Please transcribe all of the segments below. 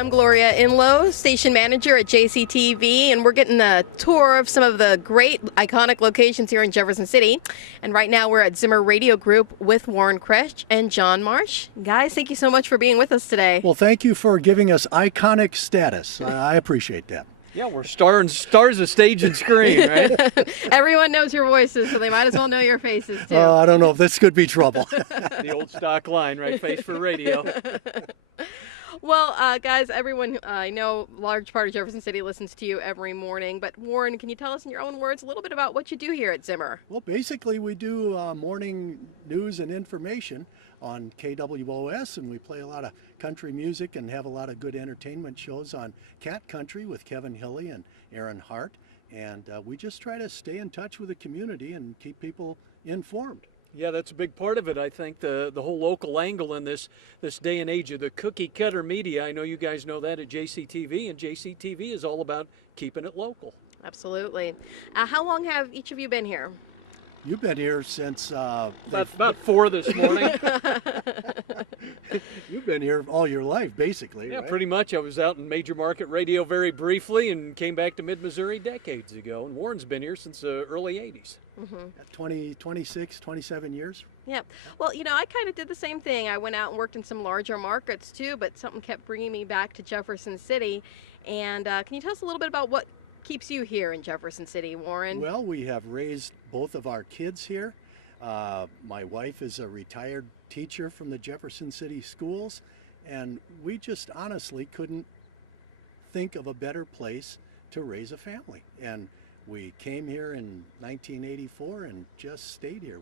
I'm Gloria Enloe, station manager at JCTV, and we're getting a tour of some of the great iconic locations here in Jefferson City. And right now we're at Zimmer Radio Group with Warren Krech and John Marsh. Guys, thank you so much for being with us today. Well, thank you for giving us iconic status. I appreciate that. Yeah, we're stars of stage and screen, right? Everyone knows your voices, so they might as well know your faces, too. I don't know if this could be trouble. The old stock line, right? Face for radio. Well, guys, everyone, I know a large part of Jefferson City listens to you every morning, but Warren, can you tell us in your own words a little bit about what you do here at Zimmer? Well, basically, we do morning news and information on KWOS, and we play a lot of country music and have a lot of good entertainment shows on Cat Country with Kevin Hilly and Aaron Hart, and we just try to stay in touch with the community and keep people informed. Yeah, that's a big part of it. I think the whole local angle in this day and age of the cookie cutter media. I know you guys know that at JCTV, and JCTV is all about keeping it local. Absolutely. How long have each of you been here? You've been here since... about 4 this morning. You've been here all your life, basically, Yeah, right? pretty much. I was out in major market radio very briefly and came back to mid-Missouri decades ago. And Warren's been here since the early 80s. Mm-hmm. 26, 27 years. Yeah. Well, you know, I kind of did the same thing. I went out and worked in some larger markets, too, but something kept bringing me back to Jefferson City. And can you tell us a little bit about what keeps you here in Jefferson City, Warren? Well, we have raised both of our kids here. My wife is a retired teacher from the Jefferson City schools, and we just honestly couldn't think of a better place to raise a family. And we came here in 1984 and just stayed here.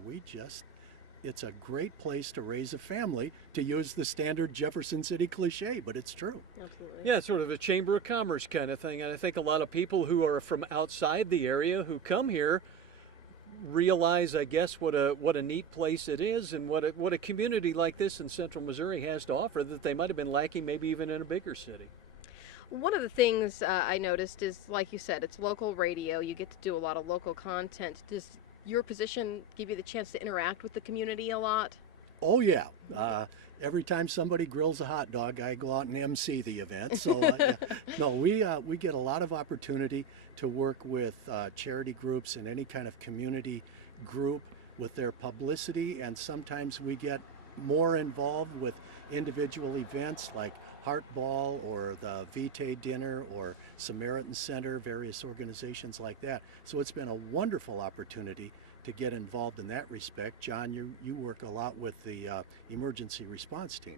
It's a great place to raise a family, to use the standard Jefferson City cliche, but it's true. Absolutely. Yeah, it's sort of a chamber of commerce kind of thing. And I think a lot of people who are from outside the area who come here realize, I guess, what a neat place it is, and what a community like this in central Missouri has to offer that they might have been lacking maybe even in a bigger city. One of the things I noticed is, like you said, it's local radio. You get to do a lot of local content. Does your position give you the chance to interact with the community a lot? Oh, yeah. Every time somebody grills a hot dog, I go out and MC the event. So, no, we get a lot of opportunity to work with charity groups and any kind of community group with their publicity, and sometimes we get more involved with individual events like Heart Ball or the Vitae Dinner or Samaritan Center, various organizations like that. So it's been a wonderful opportunity to get involved in that respect. John, you work a lot with the emergency response team.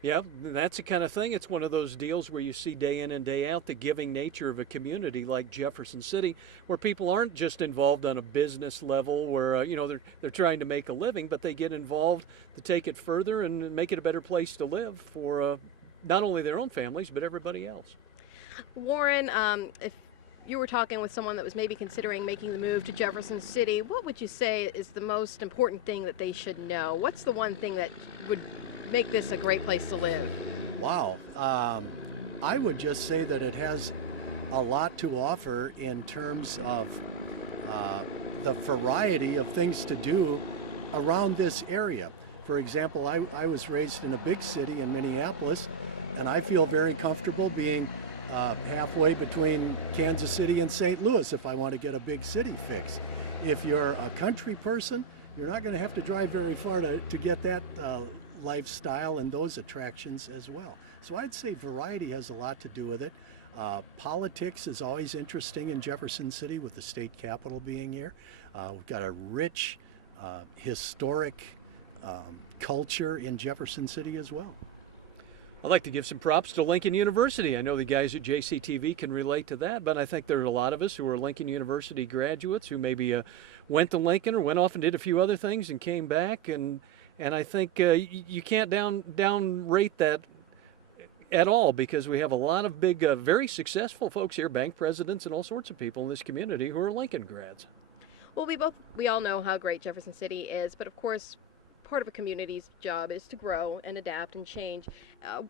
Yeah, that's the kind of thing. It's one of those deals where you see day in and day out the giving nature of a community like Jefferson City, where people aren't just involved on a business level where they're trying to make a living, but they get involved to take it further and make it a better place to live for not only their own families but everybody else. Warren, if you were talking with someone that was maybe considering making the move to Jefferson City, what would you say is the most important thing that they should know? What's the one thing that would make this a great place to live? Wow. I would just say that it has a lot to offer in terms of the variety of things to do around this area. For example, I was raised in a big city in Minneapolis, and I feel very comfortable being halfway between Kansas City and St. Louis if I want to get a big city fix. If you're a country person, you're not going to have to drive very far to get that lifestyle and those attractions as well. So I'd say variety has a lot to do with it. Politics is always interesting in Jefferson City with the state capitol being here. We've got a rich, historic culture in Jefferson City as well. I'd like to give some props to Lincoln University. I know the guys at JCTV can relate to that, but I think there are a lot of us who are Lincoln University graduates who maybe went to Lincoln or went off and did a few other things and came back, and I think you can't downrate that at all, because we have a lot of big, very successful folks here, bank presidents and all sorts of people in this community who are Lincoln grads. Well, we all know how great Jefferson City is, but of course, part of a community's job is to grow and adapt and change.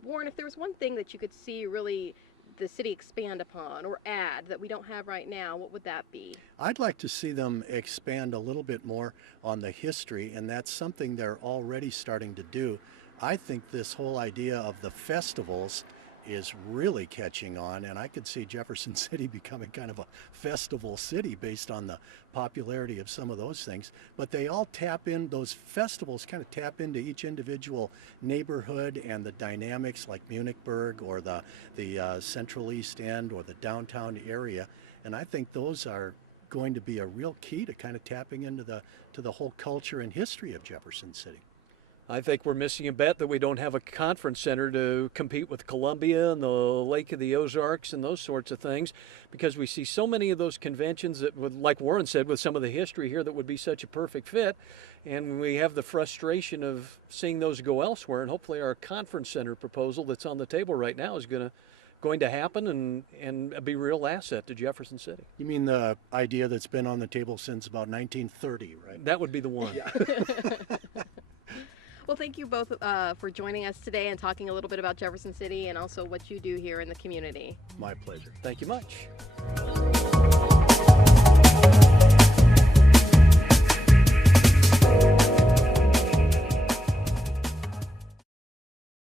Warren, if there was one thing that you could see really the city expand upon or add that we don't have right now, what would that be? I'd like to see them expand a little bit more on the history, and that's something they're already starting to do. I think this whole idea of the festivals is really catching on, and I could see Jefferson City becoming kind of a festival city based on the popularity of some of those things. But they all tap in, those festivals kind of tap into each individual neighborhood and the dynamics, like Munichburg or the Central East End or the downtown area. And I think those are going to be a real key to kind of tapping into the whole culture and history of Jefferson City. I think we're missing a bet that we don't have a conference center to compete with Columbia and the Lake of the Ozarks and those sorts of things, because we see so many of those conventions that would, like Warren said, with some of the history here, that would be such a perfect fit. And we have the frustration of seeing those go elsewhere. And hopefully our conference center proposal that's on the table right now is going to happen and be a real asset to Jefferson City. You mean the idea that's been on the table since about 1930, right? That would be the one. Yeah. Well, thank you both for joining us today and talking a little bit about Jefferson City and also what you do here in the community. My pleasure. Thank you much.